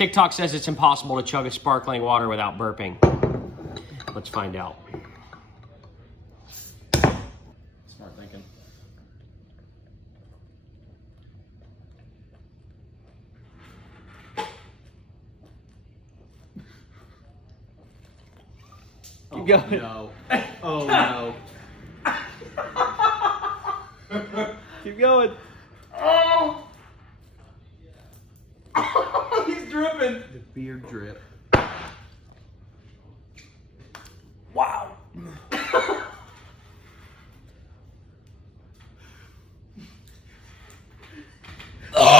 TikTok says it's impossible to chug a sparkling water without burping. Let's find out. Smart thinking. Keep going. No. Oh no. Keep going. Oh! He's dripping. The beer drip. Wow.